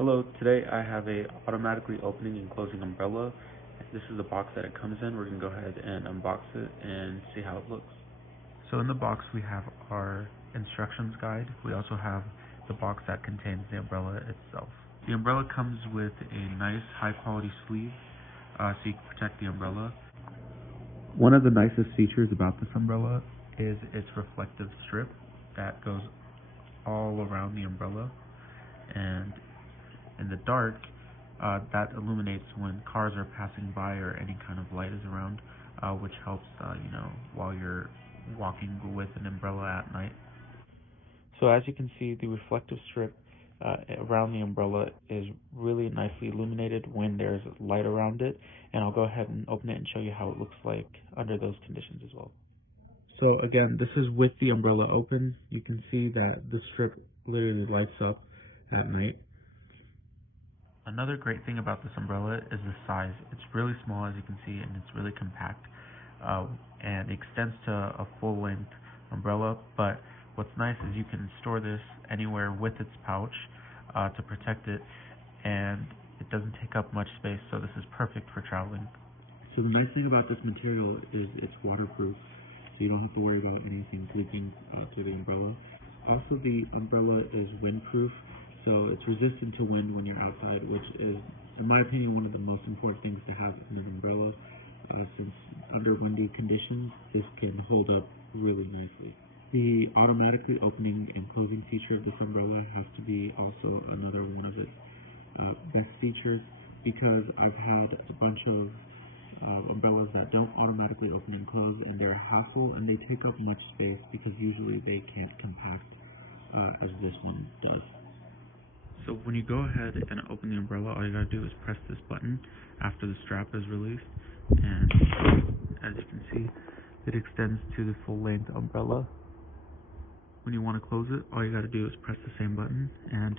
Hello, today I have a automatically opening and closing umbrella. This is the box that it comes in. We're going to go ahead and unbox it and see how it looks. So in the box we have our instructions guide. We also have the box that contains the umbrella itself. The umbrella comes with a nice high quality sleeve so you can protect the umbrella. One of the nicest features about this umbrella is its reflective strip that goes all around the umbrella, and in the dark, that illuminates when cars are passing by or any kind of light is around, which helps, while you're walking with an umbrella at night. So as you can see, the reflective strip around the umbrella is really nicely illuminated when there's light around it, and I'll go ahead and open it and show you how it looks like under those conditions as well. So again, this is with the umbrella open. You can see that the strip literally lights up at night. Another great thing about this umbrella is the size. It's really small, as you can see, and it's really compact, and extends to a full-length umbrella. But what's nice is you can store this anywhere with its pouch to protect it, and it doesn't take up much space, so this is perfect for traveling. So the nice thing about this material is it's waterproof, so you don't have to worry about anything leaking through the umbrella. Also, the umbrella is windproof, so it's resistant to wind when you're outside, which is, in my opinion, one of the most important things to have in an umbrella, since under windy conditions, this can hold up really nicely. The automatically opening and closing feature of this umbrella has to be also another one of its best features, because I've had a bunch of umbrellas that don't automatically open and close, and they're a hassle, and they take up much space because usually they can't compact as this one does. So when you go ahead and open the umbrella, all you gotta do is press this button after the strap is released, and as you can see, it extends to the full-length umbrella. When you want to close it, all you gotta do is press the same button, and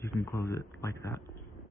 you can close it like that.